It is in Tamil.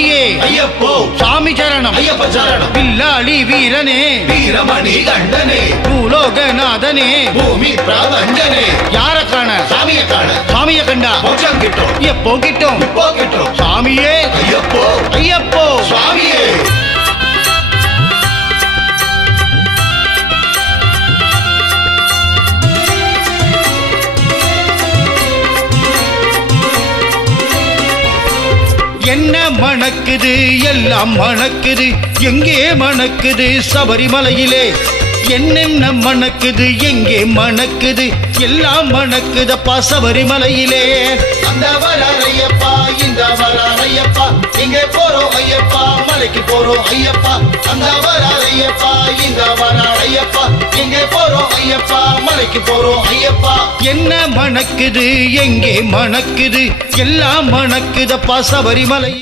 சாமியே ஐயப்போ சாமி சரணம் ஐயப்ப சரணம் பில்லாளி வீரனே வீரமணி கண்டனே பூலோகநாதனே பூமி பிரபஞ்சனே யார காண சாமிய காண சாமிய கண்டா மோட்சம் கிட்டும் எப்போ கிட்டும் இப்போ கிட்டும் சாமியே ஐயப்போ ஐயப்போ சுவாமியே என்ன மணக்குது எல்லாம் மணக்குது எங்கே மணக்குது சபரிமலையிலே என்னென்ன மணக்குது எங்கே மணக்குது எல்லாம் மணக்குதப்பா சபரிமலையிலே அந்த வரார் ஐயப்பா இந்த வரார் ஐயப்பா இங்கே போறோம் ஐயப்பா மலைக்கு போறோம் ஐயப்பா அந்த வரார் ஐயப்பா இந்த வரார் ஐயப்பா இங்கே போறோம் ஐயப்பா மலைக்கு போறோம் ஐயப்பா என்ன மணக்குது எங்கே மணக்குது எல்லாம் மணக்குதப்பா சபரிமலை